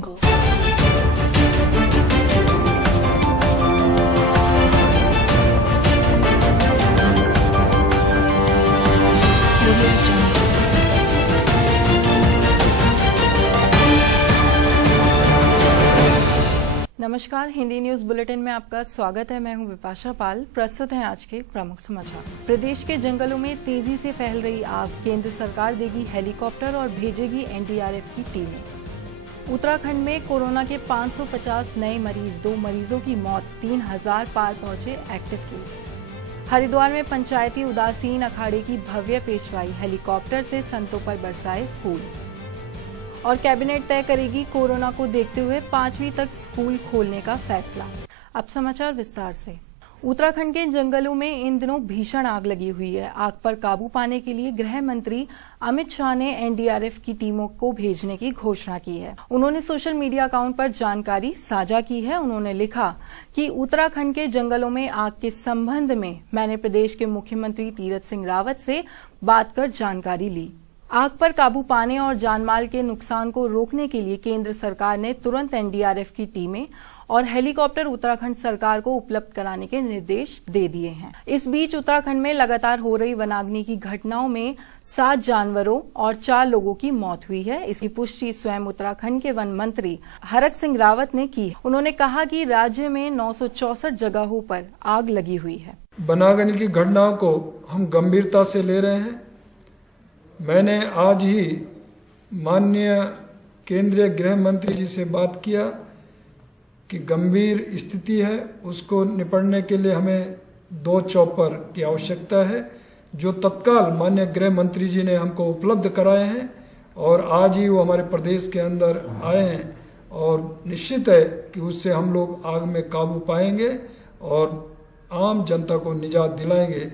Jungle. नमस्कार, Hindi news bulletin में आपका स्वागत है। मैं हूं विपाशा पाल। प्रस्तुत हैं आज के प्रमुख समाचार। प्रदेश के जंगलों में तेजी से फैल रही आग, केंद्र सरकार देगी हेलीकॉप्टर और भेजेगी एनडीआरएफ की टीमें। उत्तराखंड में कोरोना के 550 नए मरीज, 2 मरीजों की मौत, 3000 पार पहुंचे एक्टिव केस। हरिद्वार में पंचायती उदासीन अखाड़े की भव्य पेशवाई, हेलीकॉप्टर से संतों पर बरसाए फूल। और कैबिनेट तय करेगी कोरोना को देखते हुए 5वीं तक स्कूल खोलने का फैसला। अब समाचार विस्तार से। उत्तराखंड के जंगलों में इन दिनों भीषण आग लगी हुई है। आग पर काबू पाने के लिए गृह मंत्री अमित शाह ने एनडीआरएफ की टीमों को भेजने की घोषणा की है। उन्होंने सोशल मीडिया अकाउंट पर जानकारी साझा की है। उन्होंने लिखा कि उत्तराखंड के जंगलों में आग के संबंध में मैंने प्रदेश के मुख्यमंत्री तीरथ सिंह रावत से बात कर जानकारी ली। आग पर काबू पाने और जानमाल के नुकसान को रोकने के लिए केंद्र सरकार ने तुरंत एनडीआरएफ की टीमें और हेलीकॉप्टर उत्तराखंड सरकार को उपलब्ध कराने के निर्देश दे दिए हैं। इस बीच उत्तराखंड में लगातार हो रही वनाग्नि की घटनाओं में 7 जानवरों और 4 लोगों की मौत हुई है। इसकी पुष्टि स्वयं उत्तराखंड के वन मंत्री हरक सिंह रावत ने की। उन्होंने कहा कि राज्य में 964 जगहों पर आग लगी हुई है। वनाग्नि की घटनाओं को हम गंभीरता से ले रहे हैं। मैंने आज ही माननीय केंद्रीय गृह मंत्री जी से बात किया कि गंभीर स्थिति है, उसको निपटने के लिए हमें 2 चॉपर की आवश्यकता है, जो तत्काल माननीय गृह मंत्री जी ने हमको उपलब्ध कराए हैं और आज ही वो हमारे प्रदेश के अंदर आए हैं। और निश्चित है कि उससे हम लोग आग में काबू पाएंगे और आम जनता को निजात दिलाएंगे।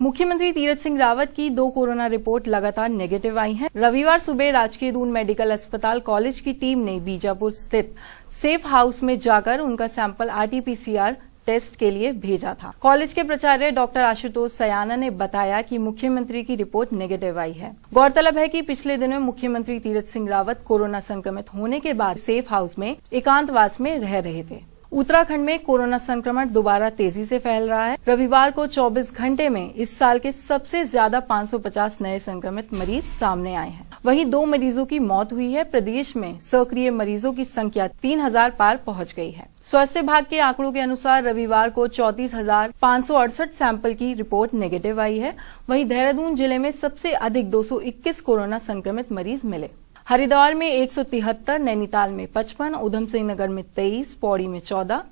मुख्यमंत्री तीरथ सिंह रावत की 2 कोरोना रिपोर्ट लगातार नेगेटिव आई हैं। रविवार सुबह राजकीय दून मेडिकल अस्पताल कॉलेज की टीम ने बीजापुर स्थित सेफ हाउस में जाकर उनका सैंपल आरटीपीसीआर टेस्ट के लिए भेजा था। कॉलेज के प्राचार्य डॉक्टर आशुतोष सयाना ने बताया कि मुख्यमंत्री की रिपोर्ट नेगेटिव आई है। गौरतलब है कि पिछले दिनों मुख्यमंत्री तीरथ सिंह रावत कोरोना संक्रमित होने के बाद सेफ हाउस में एकांतवास में रह रहे थे। उत्तराखंड में कोरोना संक्रमण दोबारा तेजी से फैल रहा है। रविवार को 24 घंटे में इस साल के सबसे ज्यादा 550 नए संक्रमित मरीज सामने आए हैं। वहीं 2 मरीजों की मौत हुई है। प्रदेश में सक्रिय मरीजों की संख्या 3000 पार पहुंच गई है। स्वास्थ्य विभाग के आंकड़ों के अनुसार रविवार को 34,568 सैंपल की रिपोर्ट नेगेटिव आई है। वहीं देहरादून जिले में सबसे अधिक 221 कोरोना संक्रमित मरीज मिले। हरिद्वार में 173, नैनीताल में 55, उधम सिंह नगर में 23, पौड़ी में 14,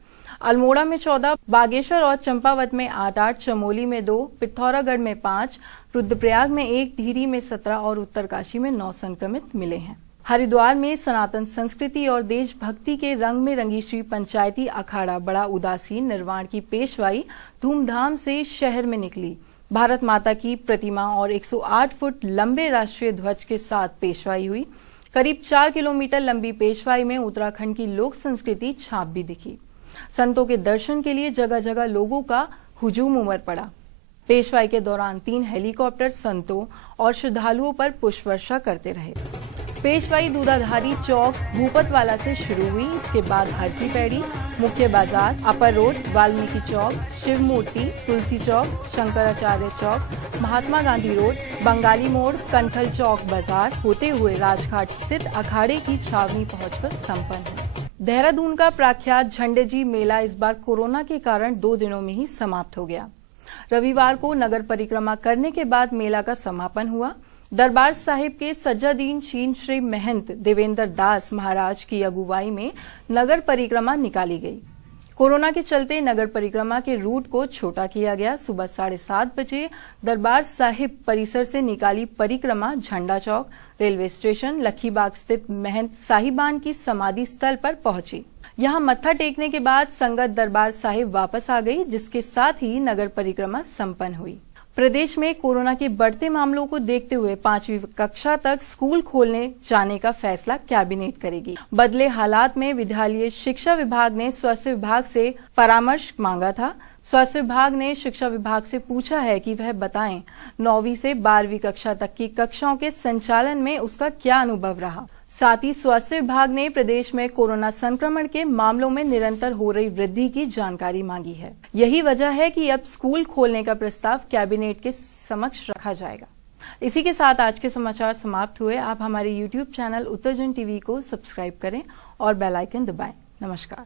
अल्मोड़ा में 14, बागेश्वर और चंपावत में 8-8, चमोली में 2, पिथौरागढ़ में 5, रुद्रप्रयाग में 1, टिहरी में 17 और उत्तरकाशी में 9 संक्रमित मिले हैं। हरिद्वार में सनातन संस्कृति और देशभक्ति के रंग में रंगी श्री पंचायती अखाड़ा बड़ा उदासीन निर्वाण की पेशवाई धूमधाम से शहर में निकली। भारत माता की प्रतिमा और 108 फुट लंबे राष्ट्रीय ध्वज के साथ पेशवाई हुई। करीब 4 किलोमीटर लंबी पेशवाई में उत्तराखंड की लोक संस्कृति छाप भी दिखी। संतों के दर्शन के लिए जगह जगह लोगों का हुजूम उमड़ पड़ा। पेशवाई के दौरान 3 हेलीकॉप्टर संतों और श्रद्धालुओं पर पुष्प वर्षा करते रहे। पेशवाई दूधाधारी चौक भूपतवाला से शुरू हुई। इसके बाद हरकी पैड़ी, मुख्य बाजार, अपर रोड, वाल्मीकि चौक, शिव मूर्ति, तुलसी चौक, शंकराचार्य चौक, महात्मा गांधी रोड, बंगाली मोड़, कंठल चौक बाजार होते हुए राजघाट स्थित अखाड़े की छावनी पहुंचकर संपन्न हुई। देहरादून का प्रख्यात झंडेजी मेला इस बार कोरोना के कारण 2 दिनों में ही समाप्त हो गया। रविवार को नगर परिक्रमा करने के बाद मेला का समापन हुआ। दरबार साहिब के सज्जादीन शीन श्री महंत देवेंद्र दास महाराज की अगुवाई में नगर परिक्रमा निकाली गई। कोरोना के चलते नगर परिक्रमा के रूट को छोटा किया गया। सुबह 7:30 बजे दरबार साहिब परिसर से निकाली परिक्रमा झंडा चौक, रेलवे स्टेशन, लखीबाग स्थित महंत साहिबान की समाधि स्थल पर पहुंची। यहां मत्था टेकने के बाद संगत दरबार साहिब वापस आ गई, जिसके साथ ही नगर परिक्रमा संपन्न हुई। प्रदेश में कोरोना के बढ़ते मामलों को देखते हुए 5वीं कक्षा तक स्कूल खोलने जाने का फैसला कैबिनेट करेगी। बदले हालात में विद्यालयी शिक्षा विभाग ने स्वास्थ्य विभाग से परामर्श मांगा था। स्वास्थ्य विभाग ने शिक्षा विभाग से पूछा है कि वह बताएं 9वीं से 12वीं कक्षा तक की कक्षाओं के संचालन में उसका क्या अनुभव रहा। साथ ही स्वास्थ्य विभाग ने प्रदेश में कोरोना संक्रमण के मामलों में निरंतर हो रही वृद्धि की जानकारी मांगी है। यही वजह है कि अब स्कूल खोलने का प्रस्ताव कैबिनेट के समक्ष रखा जाएगा। इसी के साथ आज के समाचार समाप्त हुए। आप हमारे YouTube चैनल उत्तरजन टीवी को सब्सक्राइब करें और बेल आइकन दबाएं। नमस्कार।